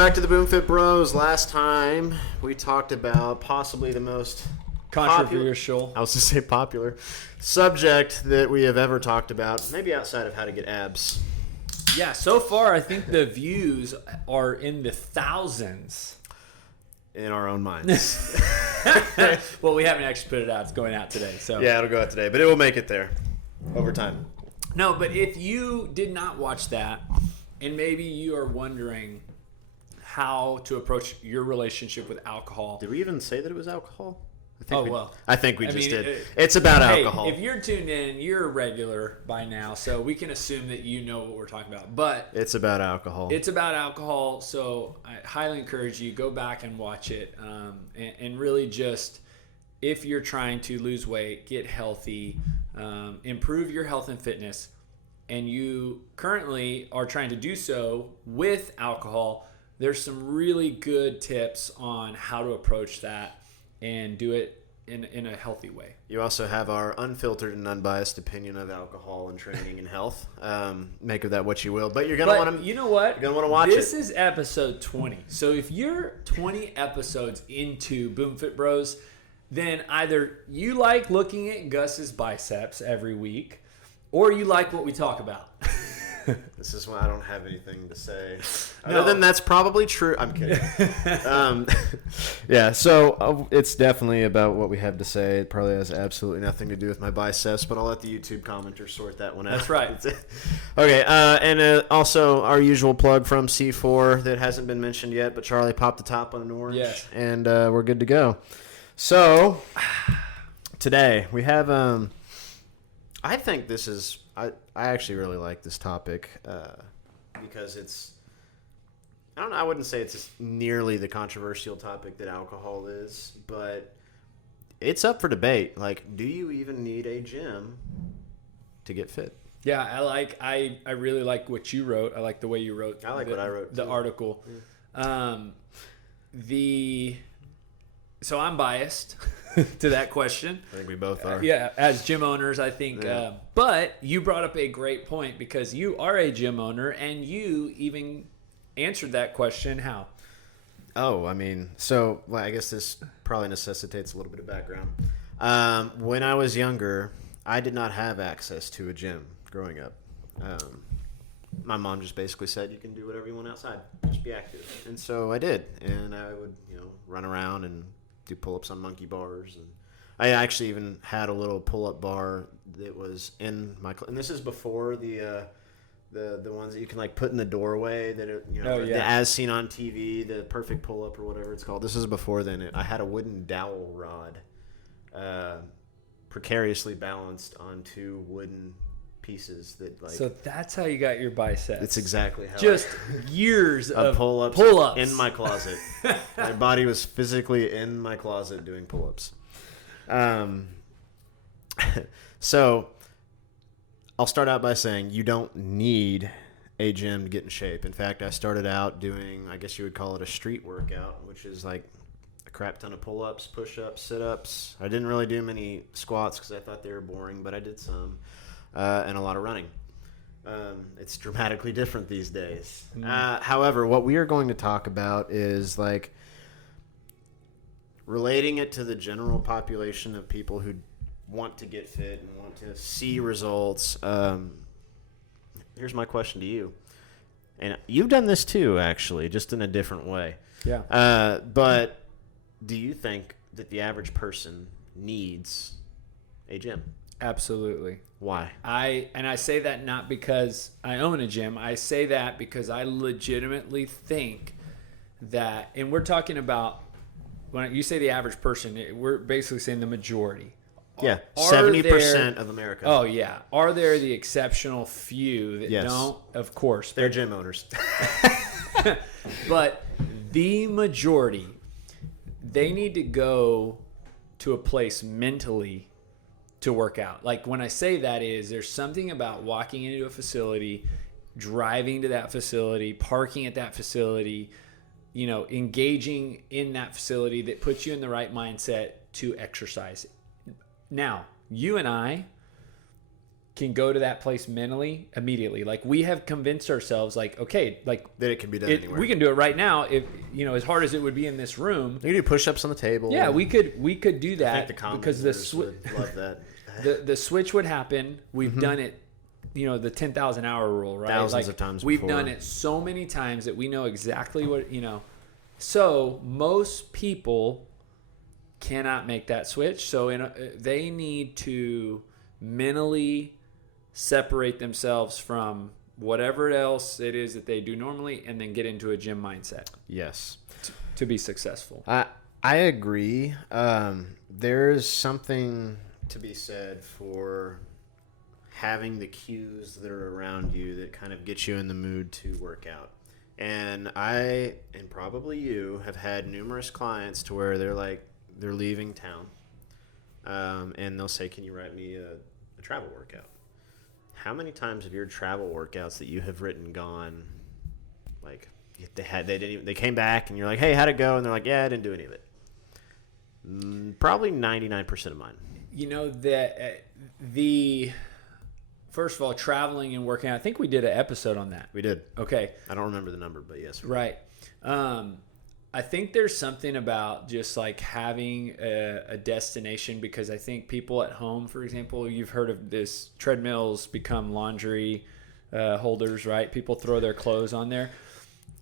back to the BoomFit Bros. Last time we talked about possibly the most controversial. I was going to say popular subject that we have ever talked about, maybe outside of how to get abs. Yeah, so far I think the views are in the thousands. In our own minds. Well, we haven't actually put it out. It's going out today. So yeah, it'll go out today, but it will make it there over time. No, but if you did not watch that, and maybe you are wondering how to approach your relationship with alcohol. Did we even say that it was alcohol? I think we just did. It's about alcohol. If you're tuned in, you're a regular by now, so we can assume that you know what we're talking about. But it's about alcohol. It's about alcohol, so I highly encourage you, go back and watch it. And really just, if you're trying to lose weight, get healthy, improve your health and fitness, and you currently are trying to do so with alcohol, there's some really good tips on how to approach that and do it in a healthy way. You also have our unfiltered and unbiased opinion of alcohol and training and health. Make of that what you will, but you're gonna want to. You know what? You're gonna want to watch This is episode 20. So if you're 20 episodes into BoomFit Bros, then either you like looking at Gus's biceps every week, or you like what we talk about. This is why I don't have anything to say. Other than that's probably true. I'm kidding. Yeah, so it's definitely about what we have to say. It probably has absolutely nothing to do with my biceps, but I'll let the YouTube commenters sort that one out. That's right. Okay, and also our usual plug from C4 that hasn't been mentioned yet, but Charlie popped the top on an orange, yes. And we're good to go. So today we have I think this is I actually really like this topic because it's I wouldn't say it's nearly the controversial topic that alcohol is, but it's up for debate. Like, do you even need a gym to get fit? Yeah, I really like what you wrote. I like the way you wrote. I like what I wrote the too. article. Yeah. So I'm biased to that question. I think we both are. Yeah, as gym owners, I think. Yeah. But you brought up a great point because you are a gym owner and you even answered that question. How? Oh, I mean, I guess this probably necessitates a little bit of background. When I was younger, I did not have access to a gym growing up. My mom just basically said, you can do whatever you want outside. Just be active. And so I did. And I would, run around and do pull-ups on monkey bars. And I actually even had a little pull-up bar that was in my and this is before the ones that you can like put in the doorway that the as seen on TV, the perfect pull-up or whatever it's called. This is before then. I had a wooden dowel rod precariously balanced on two wooden pieces that like. So that's how you got your biceps. It's exactly how. Just years of pull-ups in my closet. My body was physically in my closet doing pull-ups. So I'll start out by saying you don't need a gym to get in shape. In fact, I started out doing, I guess you would call it a street workout, which is like a crap ton of pull-ups, push-ups, sit-ups. I didn't really do many squats because I thought they were boring, but I did some. And a lot of running. It's dramatically different these days. However, what we are going to talk about is like relating it to the general population of people who want to get fit and want to see results. Here's my question to you. And you've done this too, actually, just in a different way. Yeah. But do you think that the average person needs a gym? Absolutely. Why? I say that not because I own a gym. I say that because I legitimately think that, and we're talking about, when you say the average person, we're basically saying the majority. Yeah, 70% of America. Oh, yeah. Are there the exceptional few that don't? Of course. They're gym owners. But the majority, they need to go to a place mentally to work out. Like when I say that is, there's something about walking into a facility, driving to that facility, parking at that facility, engaging in that facility that puts you in the right mindset to exercise. Now, you and I can go to that place mentally immediately. Like we have convinced ourselves, like, okay, like that it can be done anywhere. We can do it right now. If as hard as it would be in this room, you can do push-ups on the table. Yeah, we could do that. I think the because would love that. the switch would happen. We've done it. The 10,000 hour rule, right? Thousands of times. We've done it so many times that we know exactly what So most people cannot make that switch. So they need to mentally separate themselves from whatever else it is that they do normally, and then get into a gym mindset. Yes, to be successful. I agree. There's something to be said for having the cues that are around you that kind of get you in the mood to work out. And I, and probably you, have had numerous clients to where they're leaving town, and they'll say, "Can you write me a travel workout?" How many times have your travel workouts that you have written gone, like they came back and you're like, "Hey, how'd it go?" And they're like, "Yeah, I didn't do any of it." Probably 99% of mine. First of all, traveling and working out, I think we did an episode on that. We did. Okay. I don't remember the number, but yes. Right. I think there's something about just like having a destination, because I think people at home, for example, you've heard of this, treadmills become laundry holders, right? People throw their clothes on there.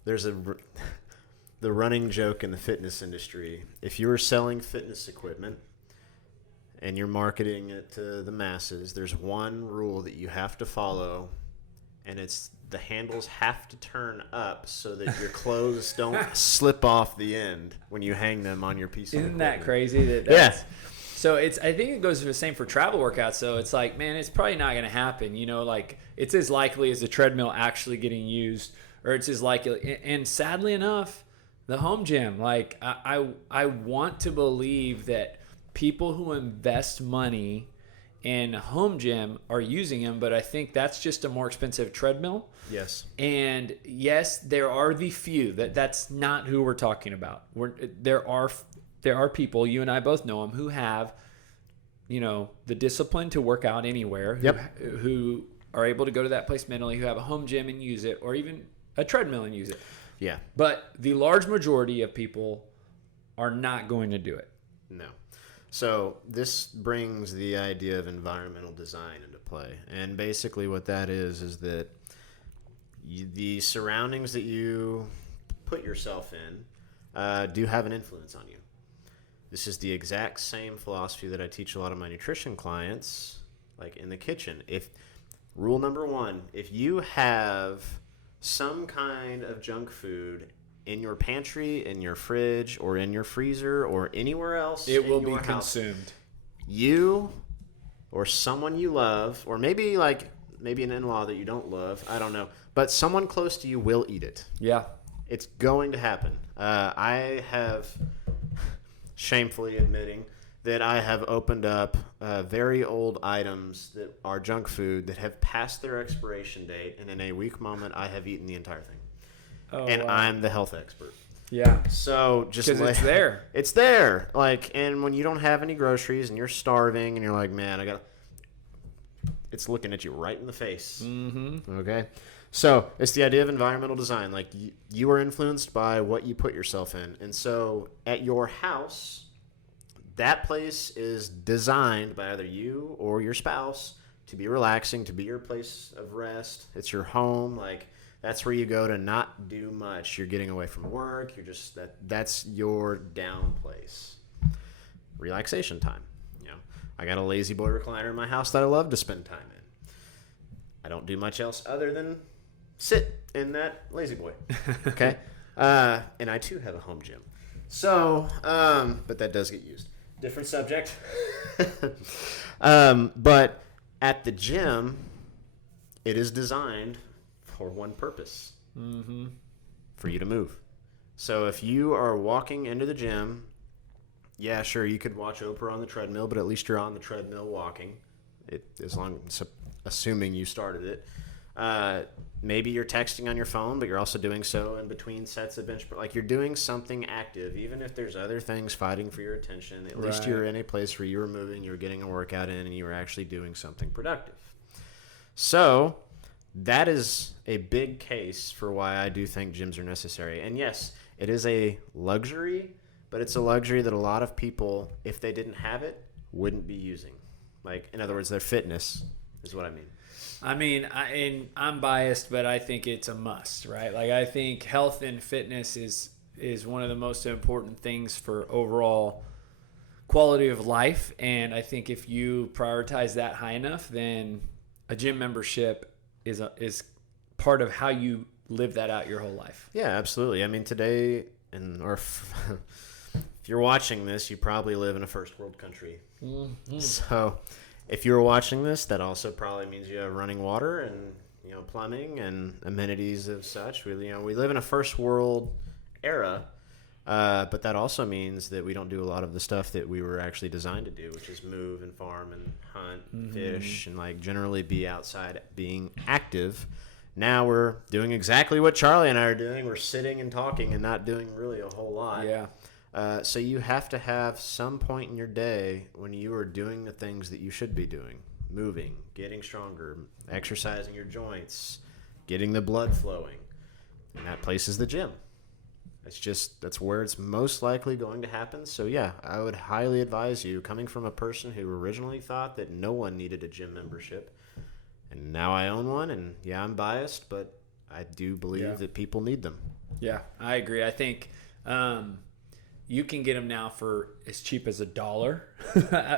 There's the running joke in the fitness industry. If you were selling fitness equipment and you're marketing it to the masses, there's one rule that you have to follow, and it's the handles have to turn up so that your clothes don't slip off the end when you hang them on your piece of equipment. Isn't that crazy? Yeah. So I think it goes the same for travel workouts. So it's like, man, it's probably not going to happen. Like it's as likely as the treadmill actually getting used, or it's as likely. And sadly enough, the home gym, like I want to believe that people who invest money in home gym are using them, but I think that's just a more expensive treadmill. Yes. And yes, there are the few. That's not who we're talking about. There are people, you and I both know them, who have, the discipline to work out anywhere. Who are able to go to that place mentally, who have a home gym and use it, or even a treadmill and use it. Yeah. But the large majority of people are not going to do it. No. So this brings the idea of environmental design into play. And basically what that is that the surroundings that you put yourself in do have an influence on you. This is the exact same philosophy that I teach a lot of my nutrition clients, like in the kitchen. Rule number one, if you have some kind of junk food in your pantry, in your fridge, or in your freezer, or anywhere else, it will be house, consumed. You or someone you love, or maybe an in-law that you don't love, I don't know, but someone close to you will eat it. Yeah. It's going to happen. I have, shamefully admitting, that I have opened up very old items that are junk food that have passed their expiration date, and in a weak moment, I have eaten the entire thing. Oh, and wow. I'm the health expert. Yeah. So just because it's there. It's there. And when you don't have any groceries and you're starving and you're like, man, it's looking at you right in the face. Mm-hmm. Okay. So it's the idea of environmental design. Like you are influenced by what you put yourself in. And so at your house, that place is designed by either you or your spouse to be relaxing, to be your place of rest. It's your home. That's where you go to not do much. You're getting away from work. You're just that's your down place. Relaxation time. I got a lazy boy recliner in my house that I love to spend time in. I don't do much else other than sit in that lazy boy. Okay? And I too have a home gym. So, but that does get used. Different subject. But at the gym, it is designed for one purpose. Mm-hmm. For you to move. So if you are walking into the gym, yeah, sure, you could watch Oprah on the treadmill, but at least you're on the treadmill walking. Assuming you started it. Maybe you're texting on your phone, but you're also doing so in between sets of bench. You're doing something active, even if there's other things fighting for your attention. At least you're in a place where you were moving, you were getting a workout in, and you were actually doing something productive. So that is a big case for why I do think gyms are necessary. And yes, it is a luxury, but it's a luxury that a lot of people, if they didn't have it, wouldn't be using. Like, in other words, their fitness is what I mean. I mean, and I'm biased, but I think it's a must, right? Like, I think health and fitness is one of the most important things for overall quality of life. And I think if you prioritize that high enough, then a gym membership is part of how you live that out your whole life. Yeah, absolutely. I mean, today, if you're watching this, you probably live in a first world country. Mm-hmm. So if you're watching this, that also probably means you have running water and plumbing and amenities of such. We live in a first world era, but that also means that we don't do a lot of the stuff that we were actually designed to do, which is move and farm and hunt and fish and like generally be outside being active. Now we're doing exactly what Charlie and I are doing. We're sitting and talking and not doing really a whole lot. Yeah. So you have to have some point in your day when you are doing the things that you should be doing. Moving, getting stronger, exercising your joints, getting the blood flowing. And that place is the gym. That's where it's most likely going to happen. So yeah, I would highly advise you, coming from a person who originally thought that no one needed a gym membership, and now I own one, and yeah, I'm biased, but I do believe that people need them. Yeah, I agree. I think you can get them now for as cheap as $1.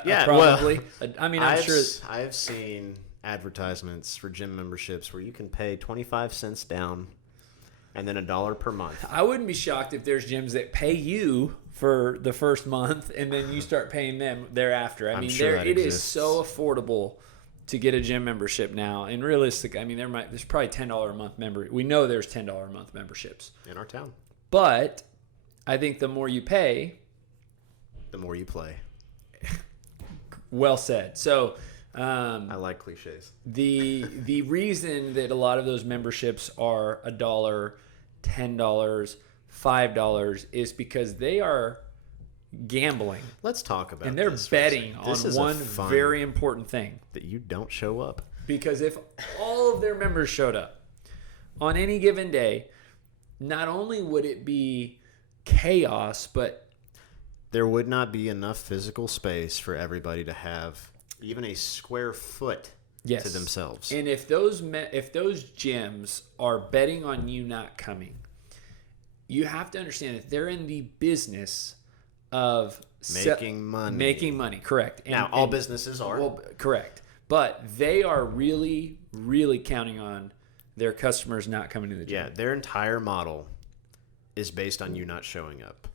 Yeah, probably. Well, I mean, I'm sure I've seen advertisements for gym memberships where you can pay 25 cents down and then $1 per month. I wouldn't be shocked if there's gyms that pay you for the first month and then you start paying them thereafter. I mean, sure it is so affordable to get a gym membership now. And realistic, I mean, there's probably $10 a month We know there's $10 a month memberships in our town. But I think the more you pay, the more you play. Well said. So I like cliches. The reason that a lot of those memberships are $1, $10, $5 is because they are gambling. Let's talk about and they're betting on one very important thing. That you don't show up. Because if all of their members showed up on any given day, not only would it be chaos, but there would not be enough physical space for everybody to have even a square foot to themselves. And if those gyms are betting on you not coming, you have to understand that they're in the business of making money. Correct. Now, all businesses are. Well, correct. But they are really, really counting on their customers not coming to the gym. Yeah, their entire model is based on you not showing up.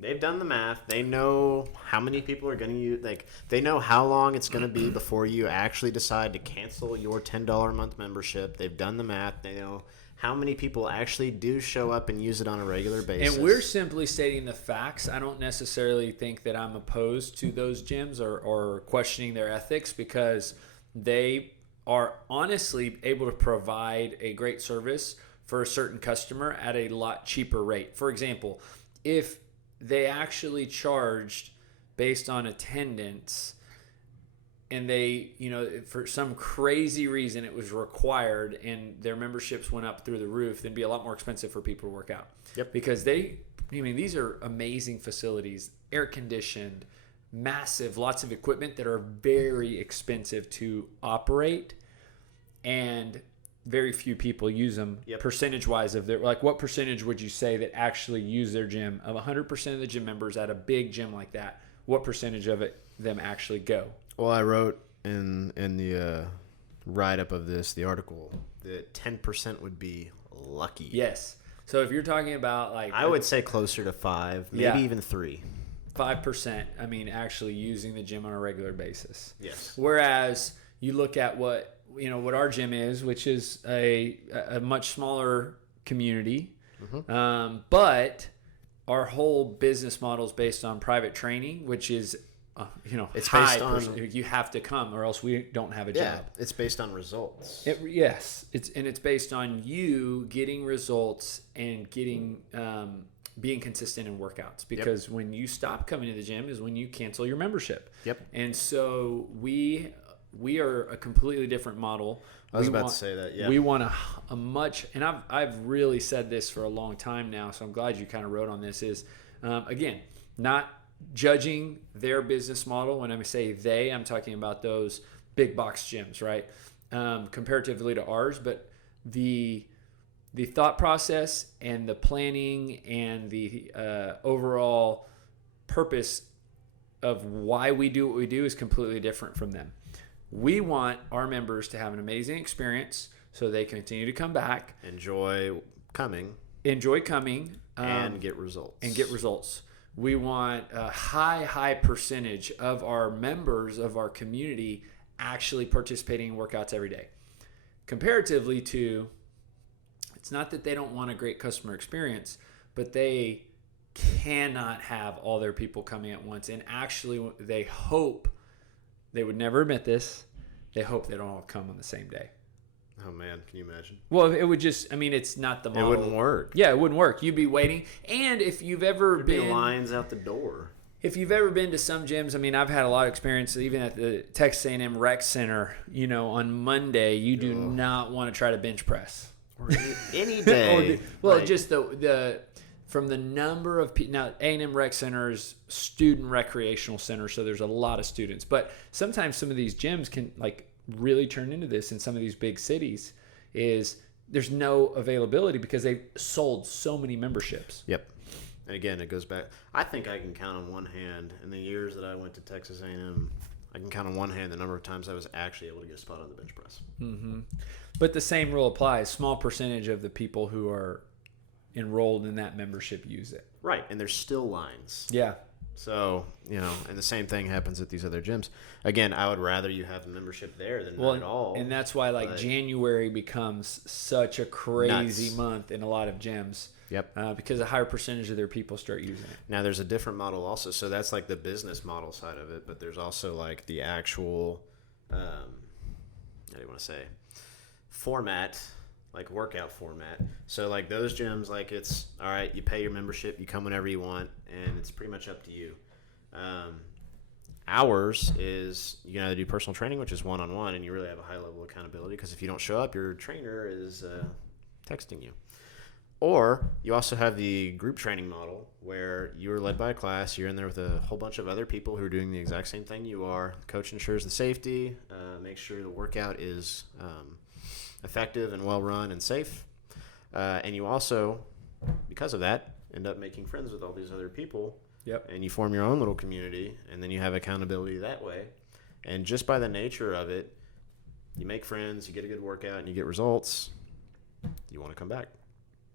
They've done the math. They know how many people are going to use. They know how long it's going to be before you actually decide to cancel your $10 a month membership. They've done the math. They know how many people actually do show up and use it on a regular basis. And we're simply stating the facts. I don't necessarily think that I'm opposed to those gyms or questioning their ethics, because they are honestly able to provide a great service for a certain customer at a lot cheaper rate. For example, if they actually charged based on attendance and they, for some crazy reason it was required and their memberships went up through the roof, then it'd be a lot more expensive for people to work out. Yep. Because these are amazing facilities, air conditioned, massive, lots of equipment that are very expensive to operate, and very few people use them. Yep. Percentage-wise of their, what percentage would you say that actually use their gym? Of 100% of the gym members at a big gym like that, what percentage of them actually go? Well, I wrote in the write-up of the article, that 10% would be lucky. Yes. So if you're talking about I would say closer to 5, maybe even 3. 5%, actually using the gym on a regular basis. Yes. Whereas you look at what our gym is, which is a much smaller community, but our whole business model is based on private training, which is it's high based on you have to come or else we don't have a job. It's based on results. It's based on you getting results and getting being consistent in workouts, because when you stop coming to the gym is when you cancel your membership. Yep. And so we we are a completely different model. I was about to say that. Yeah, we want a much, and I've really said this for a long time now, so I'm glad you kind of wrote on this. Is again, not judging their business model. When I say they, I'm talking about those big box gyms, right? Comparatively to ours, but the thought process and the planning and the overall purpose of why we do what we do is completely different from them. We want our members to have an amazing experience so they continue to come back, enjoy coming, and get results. We want a high percentage of our members of our community actually participating in workouts every day. Comparatively to, it's not that they don't want a great customer experience, but they cannot have all their people coming at once. And actually, they hope, they would never admit this, they hope they don't all come on the same day. Oh man, can you imagine? Well, it would just, I mean, it's not the model. It wouldn't work. Yeah, it wouldn't work. You'd be waiting. And if you've ever There'd been... be lines out the door. If you've ever been to some gyms, I mean, I've had a lot of experience, even at the Texas A&M Rec Center, on Monday, you do not want to try to bench press. Or any day. Just the from the number of people. Now, A&M Rec Center is student recreational center, so there's a lot of students. But sometimes some of these gyms can really turn into this in some of these big cities is there's no availability because they've sold so many memberships. Yep. And again, it goes back. I think I can count on one hand in the years that I went to Texas A&M. I can count on one hand the number of times I was actually able to get a spot on the bench press. Mm-hmm. But the same rule applies. Small percentage of the people who are enrolled in that membership use it. Right, and there's still lines. Yeah. So, and the same thing happens at these other gyms. Again, I would rather you have a membership there than not at all. And that's why January becomes such a crazy month in a lot of gyms. Yep. Because a higher percentage of their people start using it. Now, there's a different model also. So that's the business model side of it. But there's also the actual, how do you want to say, format, workout format. So those gyms, it's, all right, you pay your membership, you come whenever you want, and it's pretty much up to you. Ours is you can either do personal training, which is one-on-one, and you really have a high level of accountability because if you don't show up, your trainer is texting you. Or you also have the group training model where you're led by a class. You're in there with a whole bunch of other people who are doing the exact same thing you are. The coach ensures the safety, makes sure the workout is effective and well run and safe. And you also, because of that, end up making friends with all these other people. Yep. And you form your own little community, and then you have accountability that way. And just by the nature of it, you make friends, you get a good workout, and you get results. You want to come back.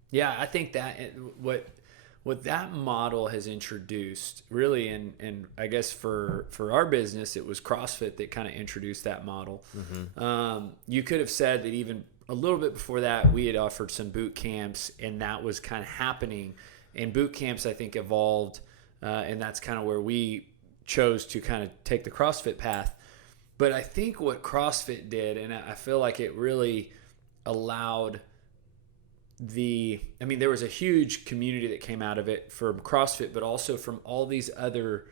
Yeah, I think that what that model has introduced really, and I guess for our business, it was CrossFit that kind of introduced that model. Mm-hmm. You could have said that even a little bit before that, we had offered some boot camps, and that was kind of happening. And boot camps, I think, evolved, and that's kind of where we chose to kind of take the CrossFit path. But I think what CrossFit did, and I feel like it really allowed there was a huge community that came out of it from CrossFit, but also from all these other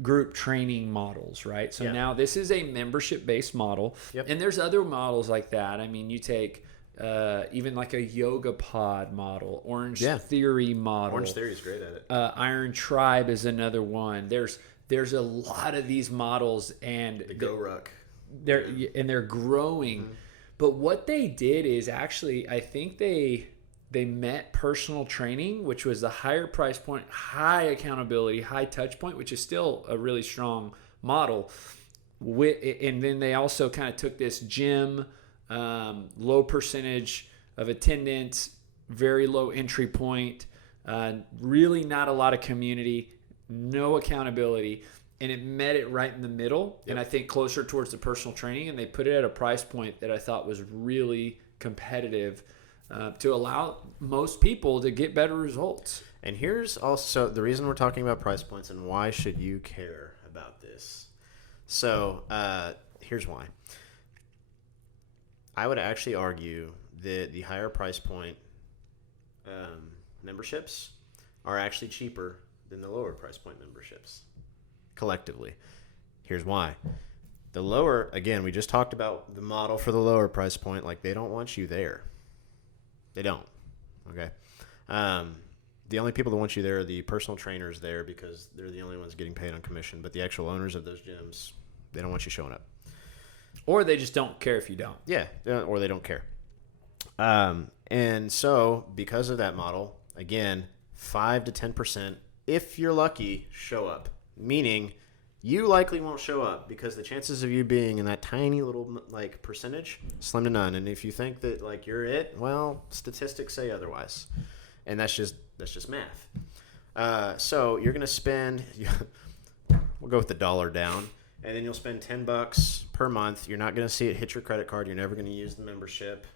group training models, right? So now this is a membership-based model, and there's other models like that. I mean, you take even a yoga pod model, Orange Theory model. Orange Theory is great at it. Iron Tribe is another one. There's a lot of these models, and the Go Ruck. They're growing. Mm-hmm. But what they did is actually, I think they met personal training, which was the higher price point, high accountability, high touch point, which is still a really strong model. And then they also kind of took this gym, low percentage of attendance, very low entry point, really not a lot of community, no accountability. And it met it right in the middle, and I think closer towards the personal training. And they put it at a price point that I thought was really competitive to allow most people to get better results. And here's also the reason we're talking about price points and why should you care about this. So here's why. I would actually argue that the higher price point memberships are actually cheaper than the lower price point memberships. Collectively. Here's why. The lower, again, we just talked about the model for the lower price point. Like, they don't want you there. They don't. Okay. The only people that want you there are the personal trainers there because they're the only ones getting paid on commission. But the actual owners of those gyms, they don't want you showing up. Or they just don't care if you don't. Yeah, or they don't care. And so, because of that model, again, 5 to 10%, if you're lucky, show up. Meaning, you likely won't show up because the chances of you being in that tiny little like percentage, slim to none. And if you think that like you're it, well, statistics say otherwise, and that's just math. So you're gonna spend. We'll go with the dollar down, and then you'll spend $10 per month. You're not gonna see it hit your credit card. You're never gonna use the membership.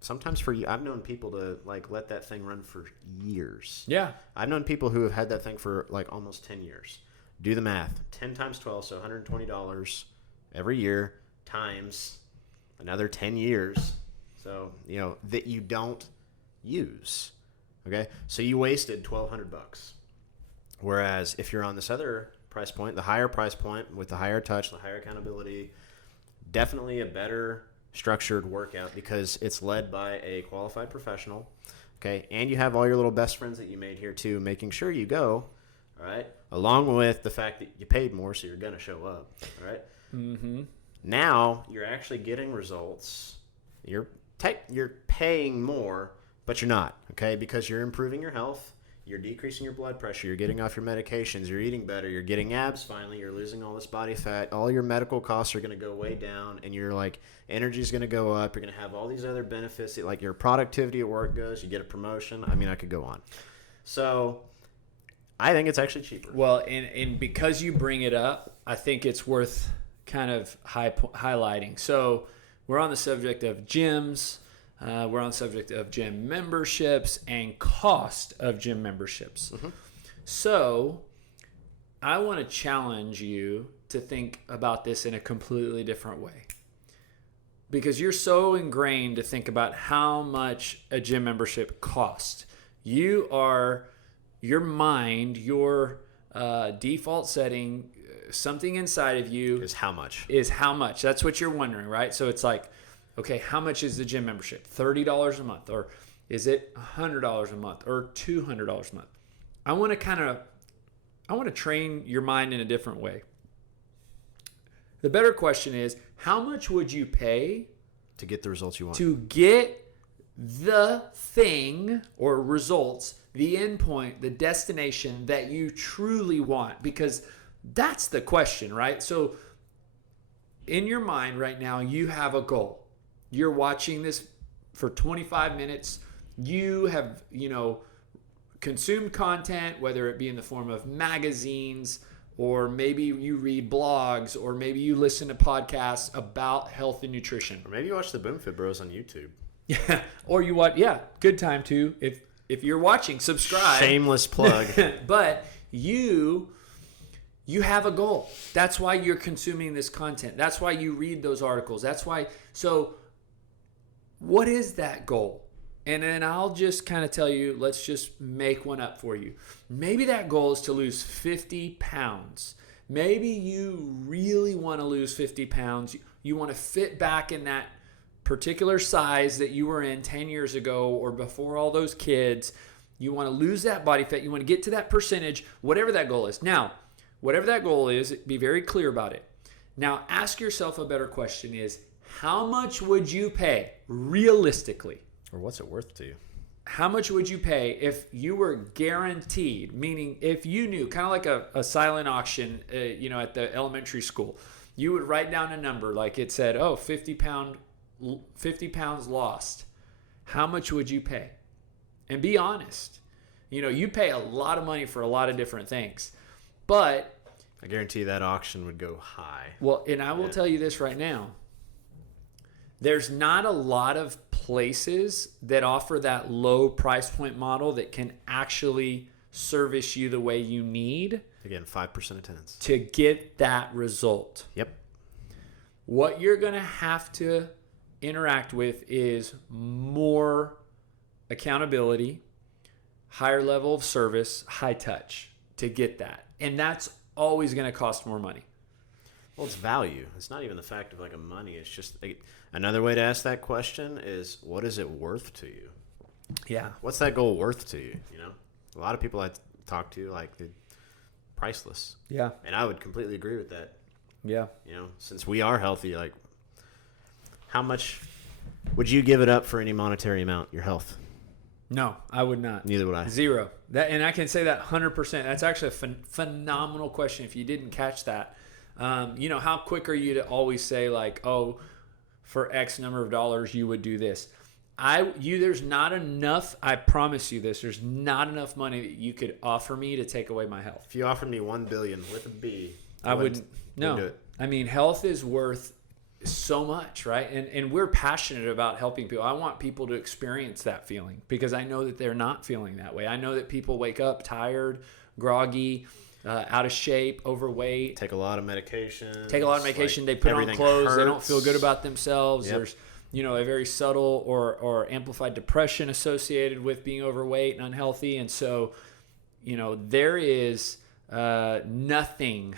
Sometimes I've known people to like let that thing run for years. Yeah, I've known people who have had that thing for like almost 10 years. Do the math. 10 times 12, so $120 every year times another 10 years. So, that you don't use. Okay? So you wasted $1,200. Whereas if you're on this other price point, the higher price point with the higher touch, the higher accountability, definitely a better structured workout because it's led by a qualified professional. Okay? And you have all your little best friends that you made here too, making sure you go. All right. Along with the fact that you paid more, so you're going to show up. All right. Mm-hmm. Now you're actually getting results. You're paying more, but you're not. Okay. Because you're improving your health. You're decreasing your blood pressure. You're getting off your medications. You're eating better. You're getting abs finally. You're losing all this body fat. All your medical costs are going to go way down, and your energy is going to go up. You're going to have all these other benefits. Like your productivity at work goes. You get a promotion. I mean, I could go on. So I think it's actually cheaper. Well, and because you bring it up, I think it's worth kind of highlighting. So we're on the subject of gyms. We're on the subject of gym memberships and cost of gym memberships. Mm-hmm. So I want to challenge you to think about this in a completely different way. Because you're so ingrained to think about how much a gym membership costs. Your mind, your default setting, something inside of you is how much. That's what you're wondering, right? So it's like, okay, how much is the gym membership? $30 a month, or is it $100 a month, or $200 a month? I want to train your mind in a different way. The better question is, how much would you pay to get the results you want? To get the thing or results, the endpoint, the destination that you truly want, because that's the question, right? So in your mind right now, you have a goal. You're watching this for 25 minutes. You have, consumed content, whether it be in the form of magazines, or maybe you read blogs, or maybe you listen to podcasts about health and nutrition. Or maybe you watch the BoomFit Bros on YouTube. Yeah, or you watch, good time too. If you're watching, subscribe. Shameless plug. But you have a goal. That's why you're consuming this content. That's why you read those articles. So what is that goal? And then I'll just kind of tell you, let's just make one up for you. Maybe that goal is to lose 50 pounds. Maybe you really want to lose 50 pounds. You want to fit back in that particular size that you were in 10 years ago or before all those kids. You want to lose that body fat. You want to get to that percentage, whatever that goal is. Now, whatever that goal is, be very clear about it. Now, ask yourself a better question is, how much would you pay realistically? Or what's it worth to you? How much would you pay if you were guaranteed, meaning if you knew, kind of like a silent auction, at the elementary school, you would write down a number like it said, 50 pounds lost. How much would you pay? And be honest. You pay a lot of money for a lot of different things. But I guarantee that auction would go high. Well, and I will tell you this right now. There's not a lot of places that offer that low price point model that can actually service you the way you need. Again, 5% attendance. To get that result. Yep. What you're going to have to interact with is more accountability, higher level of service, high touch to get that. And that's always going to cost more money. Well, it's value. It's not even the fact of like a money. It's just like, another way to ask that question is, what is it worth to you? Yeah. What's that goal worth to you? You know, a lot of people I talk to, like, they're priceless. Yeah. And I would completely agree with that. Yeah. You know, since we are healthy, like, how much would you give it up for any monetary amount? Your health? No, I would not. Neither would I. Zero. And I can say that 100%. That's actually a phenomenal question. If you didn't catch that, how quick are you to always say like, oh, for X number of dollars, you would do this? There's not enough. I promise you this. There's not enough money that you could offer me to take away my health. If you offered me $1 billion with a B, I wouldn't. No. Do it. I mean, health is worth so much, right? And we're passionate about helping people. I want people to experience that feeling because I know that they're not feeling that way. I know that people wake up tired, groggy, out of shape, overweight. Take a lot of medication. Like, they put on clothes. Hurts. They don't feel good about themselves. Yep. There's a very subtle or amplified depression associated with being overweight and unhealthy. And so, there is nothing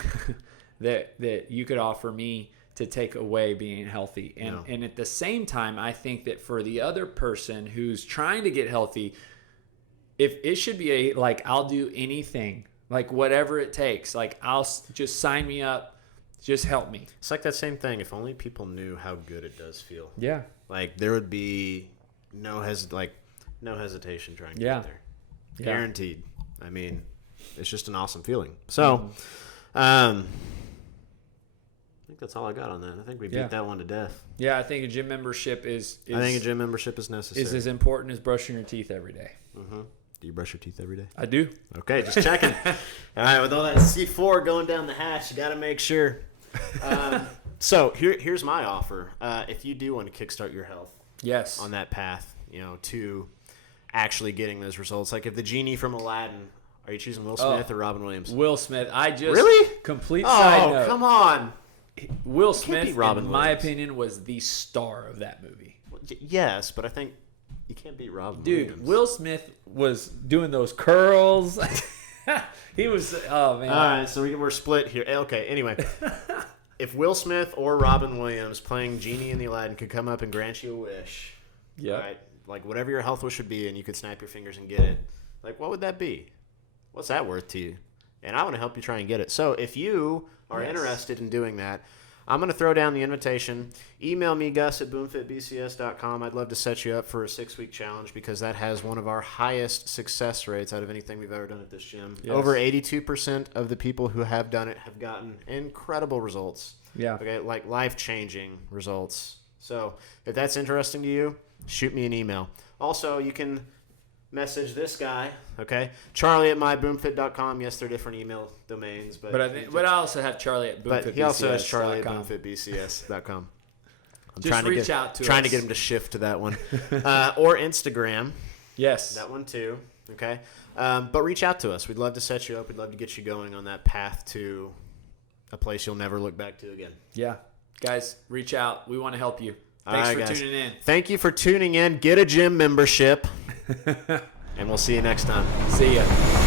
that you could offer me to take away being healthy. And at the same time, I think that for the other person who's trying to get healthy, if it should be I'll do anything, like whatever it takes, like I'll just sign me up, just help me. It's like that same thing. If only people knew how good it does feel. Yeah. Like there would be no hesitation trying to get there. Yeah. Guaranteed. I mean, it's just an awesome feeling. So, I think that's all I got on that. I think we beat that one to death. Yeah, I think a gym membership is I think a gym membership is necessary. Is as important as brushing your teeth every day. Mm-hmm. Do you brush your teeth every day? I do. Okay, just checking. All right, with all that C4 going down the hatch, you got to make sure. So here's my offer. If you do want to kickstart your health, yes, on that path, to actually getting those results, like if the genie from Aladdin, are you choosing Will Smith or Robin Williams? Will Smith. I just really complete side note. Oh, come on. Will Smith, in Robin my Williams. opinion, was the star of that movie. Yes, but I think you can't beat Robin Dude, Williams. Will Smith was doing those curls. He was, oh, man. All right, so we're split here. Okay, anyway. If Will Smith or Robin Williams playing Genie in the Aladdin could come up and grant you a wish, right? Like whatever your health wish would be, and you could snap your fingers and get it, like what would that be? What's that worth to you? And I want to help you try and get it. So if you are interested in doing that, I'm going to throw down the invitation. Email me, Gus, at boomfitbcs.com. I'd love to set you up for a 6-week challenge because that has one of our highest success rates out of anything we've ever done at this gym. Yes. Over 82% of the people who have done it have gotten incredible results. Yeah. Okay, like life-changing results. So if that's interesting to you, shoot me an email. Also, you can message this guy, okay? Charlie at myboomfit.com. Yes, they're different email domains, but I also have Charlie at boomfitbcs.com. But he also has Charlie at boomfitbcs.com. I'm Just reach out to us. Trying to get him to shift to that one. Or Instagram. Yes. That one too, okay? But reach out to us. We'd love to set you up. We'd love to get you going on that path to a place you'll never look back to again. Yeah. Guys, reach out. We want to help you. Thanks for tuning in. Thank you for tuning in. Get a gym membership. And we'll see you next time. See ya.